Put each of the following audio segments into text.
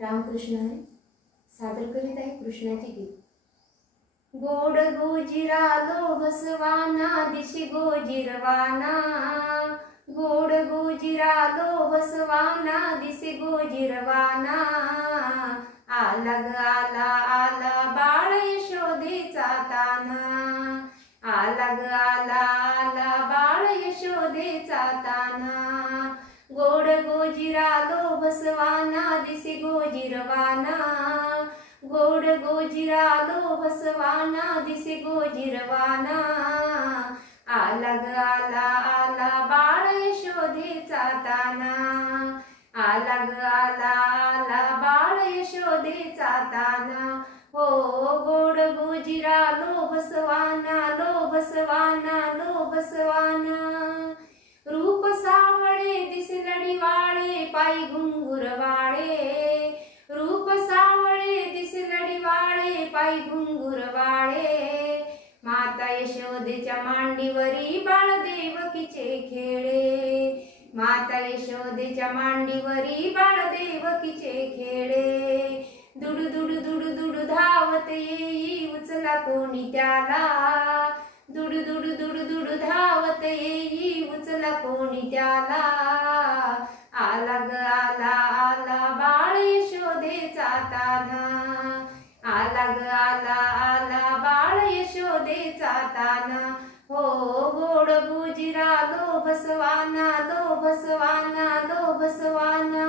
रामकृष्ण हरी सादर करीत आहे कृष्णाचे गीत। गोड गोजिरालो बसवाना दिशी गोजिरवाना, गोड गोजिरालो बसवाना दिशी गोजिरवाना, आला ग आला आला बाळ यशोदेचा ताना, आला ग आला आला बाळ यशोदेचा ताना, गोड गोजिरालो बसवाना दिसी गोजिरवाना, गोड गोजिरालो बसवाना दिसी गोजिरवाना, आला ग आला आला बाळ यशोदेचा ताना, आला ग आला आला बाळ यशोदेचा ताना, हो गोड गोजिरालो बसवाना लो बसवाना लो बसवाना, रूप सावळे दिसे लढीवाळे पायी घुंगुर वाळे, रूप सावळे दिसे लढीवाळे पायी घुंगुर वाळे, माता यशोदेच्या मांडीवरी बाळ देवकीचे खेळे, माता यशोदेच्या मांडीवरी बाळ देवकीचे खेळे, दुडू दुडू दुडू दुडू धावत येई उचला कोणी त्याला, दुडू दुडू दुडू दुडू धावत येई उचला कोणी त्याला, आला ग आला आला बाळ यशोदेचा ताना, आला ग आला आला बाळ यशोदेचा ताना, हो गोड गोजिरालो बसवाना लो बसवाना लो बसवाना,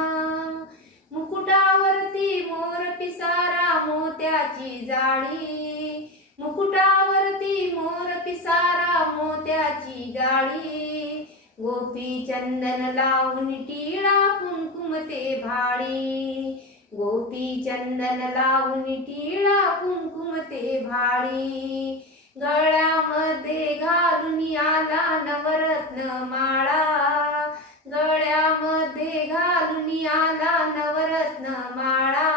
मुकुटावरती मोर पिसारा मोत्याची जाळी, मुकुटावरती मोर पिसारा मोत्याची जाळी, गोपी चंदन लावून टिळा कुंकुम ते भाळी, गोपी चंदन लावून टिळा कुंकुम ते भाळी, गळ्यामध्ये घालून आला नवरत्न माळा, गळ्यामध्ये घालून आला नवरत्न माळा,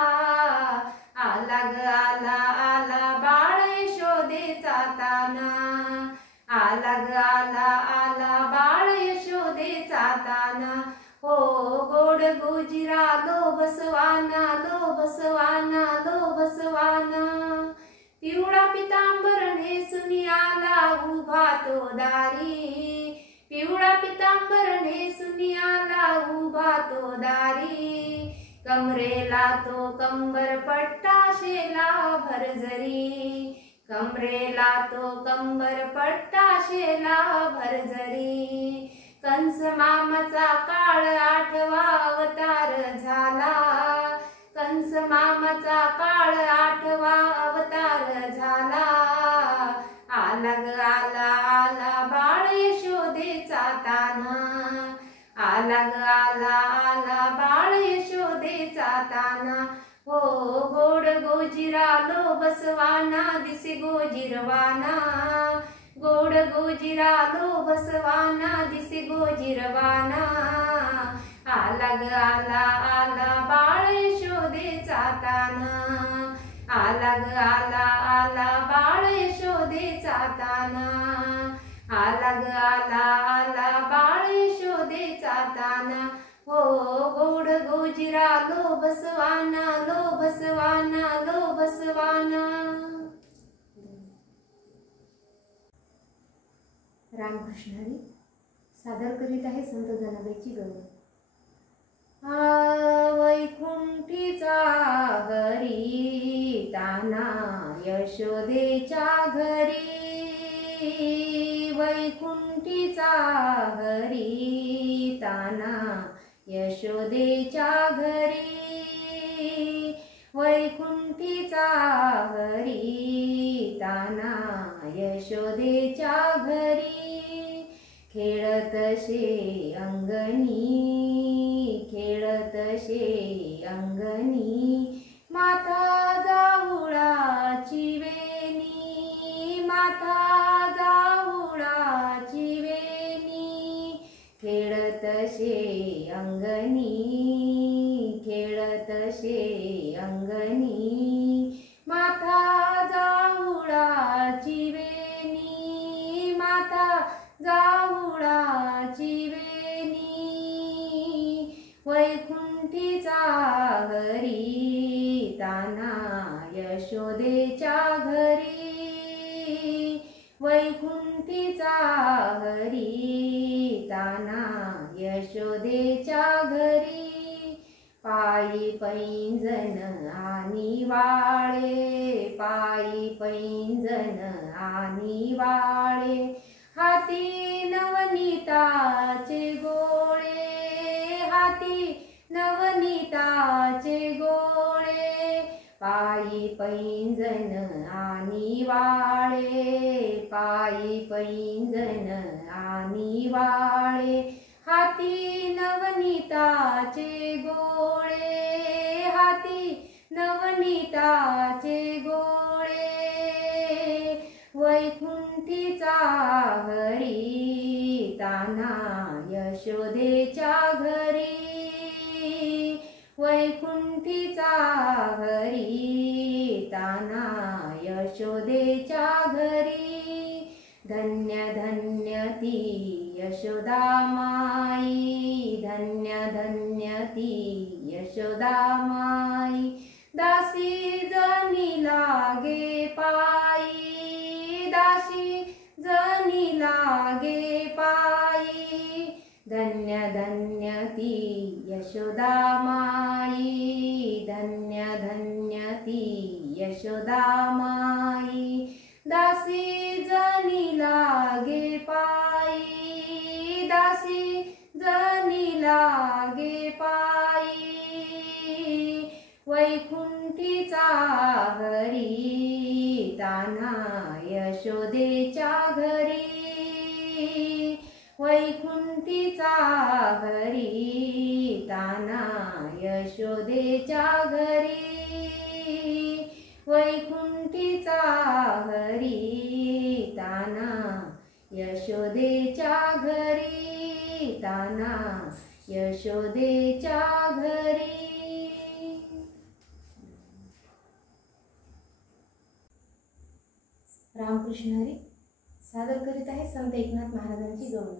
आला ग आला आला बाळ यशोदेचा ताना, आला ग आला आला बाळ यशोदेचा ताना, हो गोड गोजिरालो बसवाना लो बसवाना लो बसवाना, पिवळा पितांबर नेसून आला उभा तो दारी, पिवळा पितांबर नेसून आला उभा तो दारी, कमरेला तो कंबर पट्टा शेला भरजरी, कमरेला तो कंबर पट्टा शेला भरजरी, कंस मामाचा काळ आठवा अवतार झाला, कंस मामाचा काळ आठवा अवतार झाला, आला ग आला आला बाळ यशोदेचा ताना, आला ग आला आला बाळ यशोदेचा ताना, हो गोड गोजिरालो बसवाना दिसे गोजिरवाना, गोड गोजिरालो बसवाना दिसे गोजिरवाना, आला ग आला आला बाळ यशोदेचा ताना, आला ग आला आला बाळ यशोदेचा ताना, आला ग आला आला बाळ यशोदेचा ताना, हो गोड गोजिरालो बसवाना लो बसवाना लो बसवाना। रामकृष्ण हरी सादर करीत आहे संत जनाबाईची गवळण। वैकुंठीचा हरी ताना यशोदेच्या घरी, वैकुंठीचा हरी ताना यशोदेच्या घरी, वैकुंठीचा हरी ताना यशोदेच्या घरी, खेळतशे अंगणी खेळतशे अंगणी, माता जाऊळाची वेणी माता जाऊळाची वेणी, खेळतशे अंगणी खेळतशे अंगणी, माता जाऊळाची वेणी माता जाऊळाची वेणी, वैकुंठीचा हरी यशोदेच्या घरी वैकुंठीचा हरी ताना यशोदेच्या घरी पायी पैंजण आणि वाळे पायी पैंजण आणि वाळे हाती नवनीताचे गोळे हाती नवनीताचे गोळे पायी पैंजण आणि वाळे पायी पैंजण आणि वाळे हाती नवनीताचे गोळे हाती नवनीताचे गोळे वैकुंठीचा हरी ताना यशोदेच्या घरी वैकुंठीचा हरी ताना यशोदेच्या घरी धन्य धन्य ती यशोदा माई धन्य धन्य ती यशोदा माई दासी जनी लागे पायी दासी जनी लागे पायी धन्य धन्य ती यशोदा माई धन्य धन्य ती यशोदा माई दासी जनी लागे पायी दासी जनी लागे पायी वैकुंठीचा हरी ताना यशोदेच्या घरी वैकुंठीचा हरी ताना यशोदेच्या घरी वैकुंठीचा हरी ताना यशोदेच्या घरी ताना यशोदेच्या घरी. रामकृष्ण हरी सादर करीत आहे संत एकनाथ महाराजांची गवळण.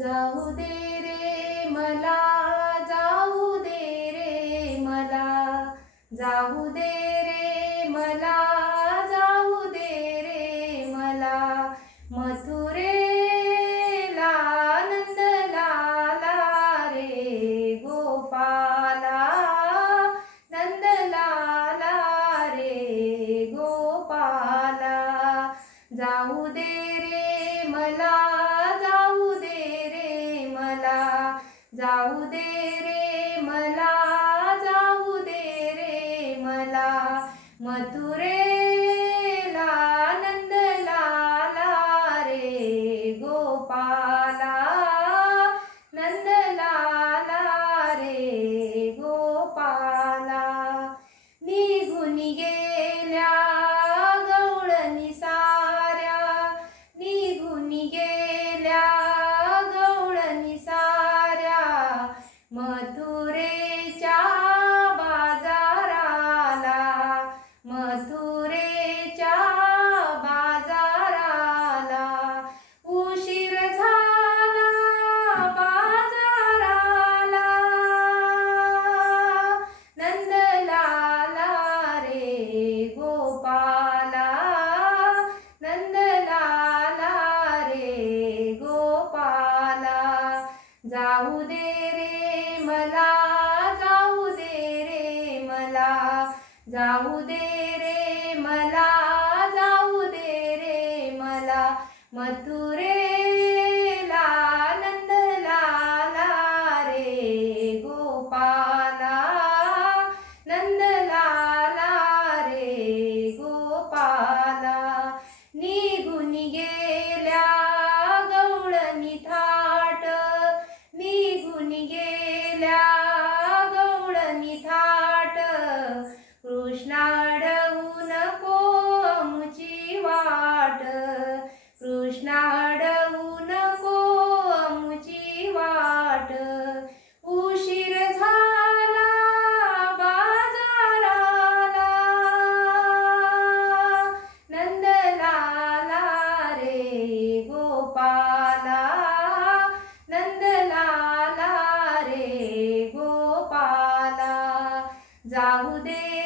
जाऊ दे रे मला जाऊ दे रे मला जाऊ दे रे मला जाऊ दे रे मला मथुरेला नंदलाला रे गोपाला नंदलाला रे गोपाला जाऊ दे रे मला जाऊ दे रे मला जाऊ दे रे मला जाऊ दे रे मला मथुरेला नंदलाला रे गोपाला नंदलाला रे गोपाला निघून गेल्या गवळणी साऱ्या निघून गेल्या गवळणी साऱ्या मथुरेच्या बाजाराला मथुरेच्या बाजाराला उशीर झाला बाजाराला नंदलाला रे गोपाला नंदलाला रे गोपाला जाऊ दे रे मला जाऊ दे रे मला जाऊ दे रे मला जाऊ दे रे मला मथुरेला नंदलाला रे गोपाला नंदलाला रे गोपाला निघून गेल्या गवळणी थाट निघून गेल्या गवळणी थाट कृष्णाडवू नको अमुची वाट कृष्णाडवू नको अमुची वाट उशीर झाला बाजाराला नंदलाला रे गोपाला नंदलाला रे गोपाला जाऊ दे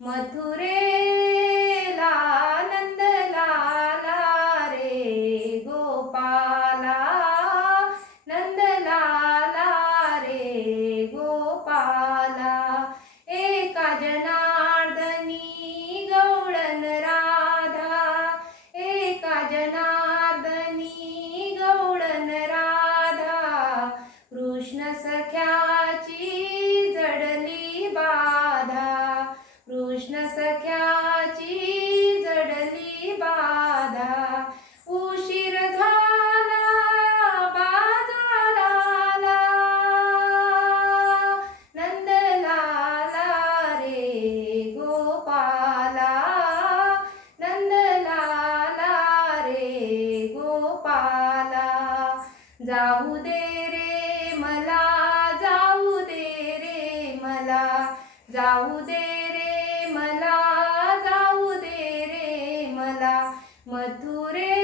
मथुरेला नंद लाला रे गोपाला, नंद लाला रे गोपाला. एका जनार्दनी गवळण राधा, एका जनार्दनी गवळण राधा. कृष्ण सख्याची जडली बाधा, कृष्ण सख्याची जडली बाधा. उशीर झाला बाजाराला, नंद लाला रे गोपाला, नंद लाला रे गोपाला. जाऊ दे रे मला, जाऊ दे रे मला, जाऊ दे रे मला, जाऊ दे रे मला. मथुरे